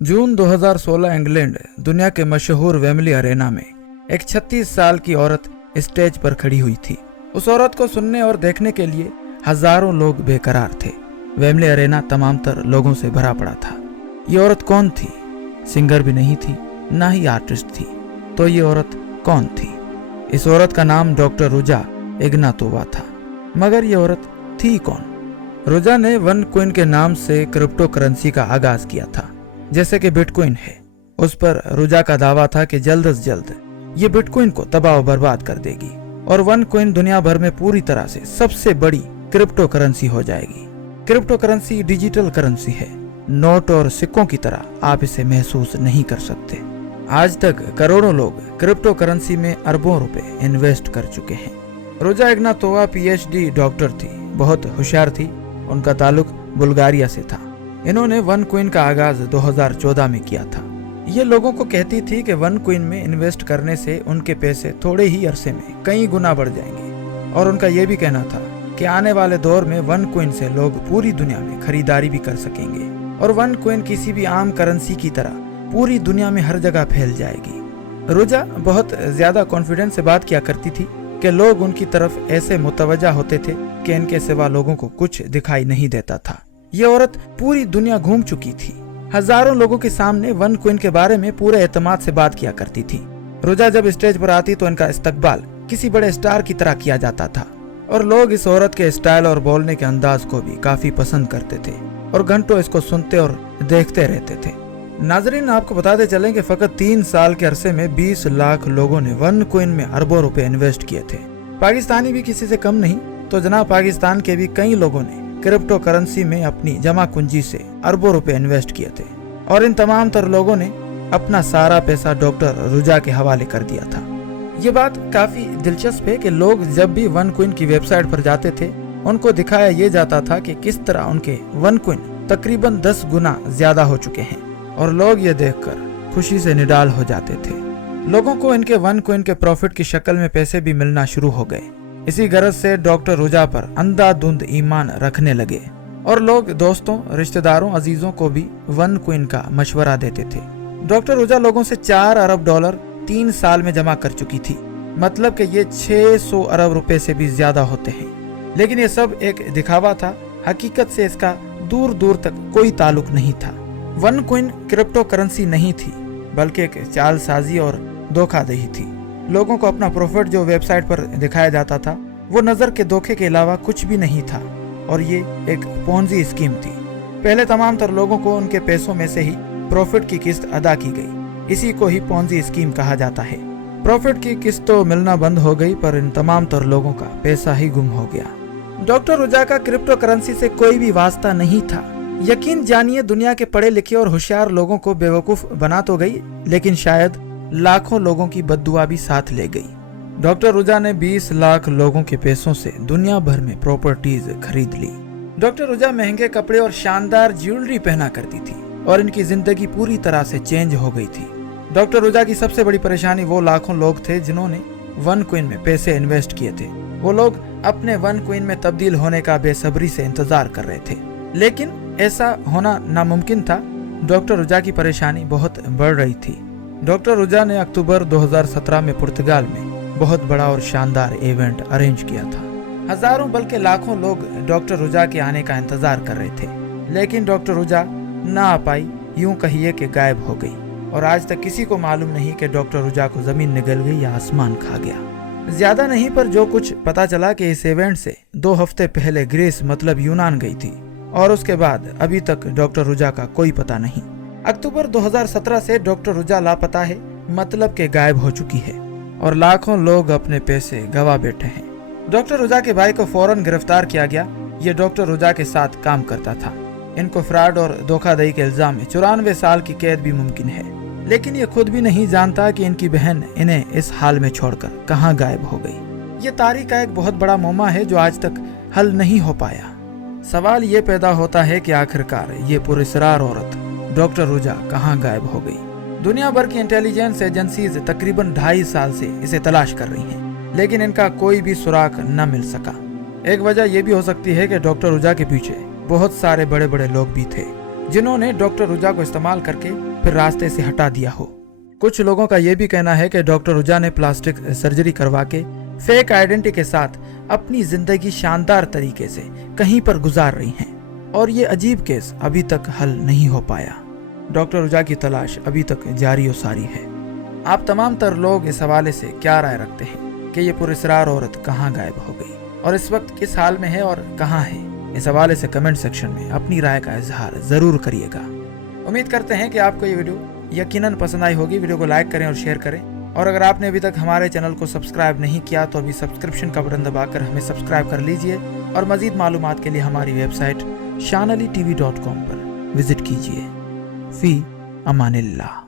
जून 2016 England दुनिया के मशहूर वेमली अरेना में एक 36 साल की औरत स्टेज पर खड़ी हुई थी। उस औरत को सुनने और देखने के लिए हजारों लोग बेकरार थे। वेमली अरेना तमाम तर लोगों से भरा पड़ा था। ये औरत कौन थी? सिंगर भी नहीं थी, ना ही आर्टिस्ट थी। तो ये औरत कौन थी? इस औरत का नाम डॉक्टर रुजा इग्नातोवा था। मगर ये औरत थी कौन? रुजा ने वन कॉइन के नाम से क्रिप्टो करेंसी का आगाज किया था, जैसे कि बिटकॉइन है। उस पर रुजा का दावा था कि जल्द से जल्द ये बिटकॉइन को तबाह और बर्बाद कर देगी और वन कॉइन दुनिया भर में पूरी तरह से सबसे बड़ी क्रिप्टो करेंसी हो जाएगी। क्रिप्टो करेंसी डिजिटल करेंसी है। नोट और सिक्कों की तरह आप इसे महसूस नहीं कर सकते। आज तक करोड़ों लोग क्रिप्टो करेंसी में अरबों रुपए इन्वेस्ट कर चुके हैं। रुजा इग्नातोवा पीएचडी डॉक्टर थी, बहुत होशियार थी। उनका ताल्लुक बुल्गारिया से था। इन्होंने वन कॉइन का आगाज 2014 में किया था। ये लोगों को कहती थी कि वन कॉइन में इन्वेस्ट करने से उनके पैसे थोड़े ही अरसे में कई गुना बढ़ जाएंगे। और उनका ये भी कहना था कि आने वाले दौर में वन कॉइन से लोग पूरी दुनिया में खरीदारी भी कर सकेंगे और वन कॉइन किसी भी आम करेंसी की तरह पूरी दुनिया में हर जगह फैल जाएगी। रुजा बहुत ज्यादा कॉन्फिडेंस से बात किया करती थी कि लोग उनकी तरफ ऐसे मुतवज्जा होते थे कि इनके सिवा लोगों को कुछ दिखाई नहीं देता था। ये औरत पूरी दुनिया घूम चुकी थी। हजारों लोगों के सामने वन कॉइन के बारे में पूरे एतमाद से बात किया करती थी। रुजा जब स्टेज पर आती तो इनका इस्तकबाल किसी बड़े स्टार की तरह किया जाता था और लोग इस औरत के स्टाइल और बोलने के अंदाज को भी काफी पसंद करते थे और घंटों इसको सुनते और देखते रहते थे। नाजरीन, आपको बताते चलें कि फकत 3 साल के अरसे में 20 लाख लोगों ने वन कॉइन में अरबों रुपए इन्वेस्ट किए थे। पाकिस्तानी भी किसी से कम नहीं। तो जनाब, पाकिस्तान के भी कई लोगों ने क्रिप्टो करेंसी में अपनी जमा कुंजी से अरबों रुपए इन्वेस्ट किए थे और इन तमाम तर लोगों ने अपना सारा पैसा डॉक्टर रुजा के हवाले कर दिया था। ये बात काफी दिलचस्प है कि लोग जब भी वन कॉइन की वेबसाइट पर जाते थे, उनको दिखाया ये जाता था कि किस तरह उनके वन कॉइन तकरीबन 10 गुना ज्यादा हो चुके हैं और लोग ये देखकर खुशी से निडाल हो जाते थे। लोगों को इनके वन कॉइन के प्रॉफिट की शक्ल में पैसे भी मिलना शुरू हो गए। इसी गरज से डॉक्टर रुजा पर अंधाधुंध ईमान रखने लगे और लोग दोस्तों, रिश्तेदारों, अजीजों को भी वन कॉइन का मशवरा देते थे। डॉक्टर रुजा लोगों से 4 अरब डॉलर 3 साल में जमा कर चुकी थी। मतलब कि ये 600 अरब रुपए से भी ज्यादा होते हैं। लेकिन ये सब एक दिखावा था। हकीकत से इसका दूर दूर तक कोई ताल्लुक नहीं था। वन कॉइन क्रिप्टो करेंसी नहीं थी, बल्कि एक चालसाजी और धोखाधड़ी थी। लोगों को अपना प्रॉफिट जो वेबसाइट पर दिखाया जाता था वो नजर के धोखे के अलावा कुछ भी नहीं था और ये एक पोंजी स्कीम थी। पहले तमाम तर लोगों को उनके पैसों में से ही प्रॉफिट की किस्त अदा की गई। इसी को ही पोंजी स्कीम कहा जाता है। प्रॉफिट की किस्त तो मिलना बंद हो गई, पर इन तमाम तर लोगों का पैसा ही गुम हो गया। डॉक्टर रुजा का क्रिप्टो करेंसी से कोई भी वास्ता नहीं था। यकीन जानिए, दुनिया के पढ़े लिखे और होशियार लोगों को बेवकूफ बना तो गई, लेकिन शायद लाखों लोगों की बद्दुआ भी साथ ले गई। डॉक्टर रुजा ने 20 लाख लोगों के पैसों से दुनिया भर में प्रॉपर्टीज खरीद ली। डॉक्टर रुजा महंगे कपड़े और शानदार ज्वेलरी पहना करती थी और इनकी जिंदगी पूरी तरह से चेंज हो गई थी। डॉक्टर रुजा की सबसे बड़ी परेशानी वो लाखों लोग थे जिन्होंने वन कॉइन में पैसे इन्वेस्ट किए थे। वो लोग अपने वन कॉइन में तब्दील होने का बेसब्री से इंतजार कर रहे थे, लेकिन ऐसा होना नामुमकिन था। डॉक्टर रुजा की परेशानी बहुत बढ़ रही थी। डॉक्टर रुजा ने अक्टूबर 2017 में पुर्तगाल में बहुत बड़ा और शानदार इवेंट अरेंज किया था। हजारों बल्कि लाखों लोग डॉक्टर रुजा के आने का इंतजार कर रहे थे, लेकिन डॉक्टर रुजा ना आ पाई। यूं कहिए कि गायब हो गई और आज तक किसी को मालूम नहीं कि डॉक्टर रुजा को जमीन निगल गई या आसमान खा गया। ज्यादा नहीं, पर जो कुछ पता चला कि इस इवेंट से 2 हफ्ते पहले ग्रीस मतलब यूनान गई थी और उसके बाद अभी तक डॉक्टर रुजा का कोई पता नहीं। अक्टूबर 2017 से डॉक्टर रुजा लापता है, मतलब के गायब हो चुकी है और लाखों लोग अपने पैसे गवा बैठे हैं। डॉक्टर रुजा के भाई को फौरन गिरफ्तार किया गया। ये डॉक्टर रुजा के साथ काम करता था। इनको फ्रॉड और धोखाधड़ी के इल्जाम में 94 साल की कैद भी मुमकिन है, लेकिन ये खुद भी नहीं जानता कि इनकी बहन इन्हें इस हाल में छोड़कर कहां गायब हो गई। ये तारीख का एक बहुत बड़ा मुअम्मा है जो आज तक हल नहीं हो पाया। सवाल ये पैदा होता है कि आखिरकार ये पुरस्कार औरत डॉक्टर रुजा कहां गायब हो गई। दुनिया भर की इंटेलिजेंस एजेंसीज तकरीबन 2.5 साल से इसे तलाश कर रही हैं, लेकिन इनका कोई भी सुराग न मिल सका। एक वजह यह भी हो सकती है कि डॉक्टर रुजा के पीछे बहुत सारे बड़े बड़े लोग भी थे जिन्होंने डॉक्टर रुजा को इस्तेमाल करके फिर रास्ते से हटा दिया हो। कुछ लोगों का यह भी कहना है कि डॉक्टर रुजा ने प्लास्टिक सर्जरी करवा के फेक आइडेंटिटी के साथ अपनी जिंदगी शानदार तरीके से कहीं पर गुजार रही हैं और ये अजीब केस अभी तक हल नहीं हो पाया। डॉक्टर रुजा की तलाश अभी तक जारी और सारी है। आप तमाम तर लोग इस हवाले से क्या राय रखते हैं कि ये पुरस्कार औरत कहाँ गायब हो गई और इस वक्त किस हाल में है और कहाँ है? इस हवाले से कमेंट सेक्शन में अपनी राय का इजहार जरूर करिएगा। उम्मीद करते हैं कि आपको ये वीडियो यकीनन पसंद आई होगी। वीडियो को लाइक करें और शेयर करें, और अगर आपने अभी तक हमारे चैनल को सब्सक्राइब नहीं किया तो अभी सब्सक्रिप्शन का बटन दबाकर हमें सब्सक्राइब कर लीजिए और मजीद मालूमात के लिए हमारी वेबसाइट shanalitv.com पर विजिट कीजिए। फी अमानिल्लाह।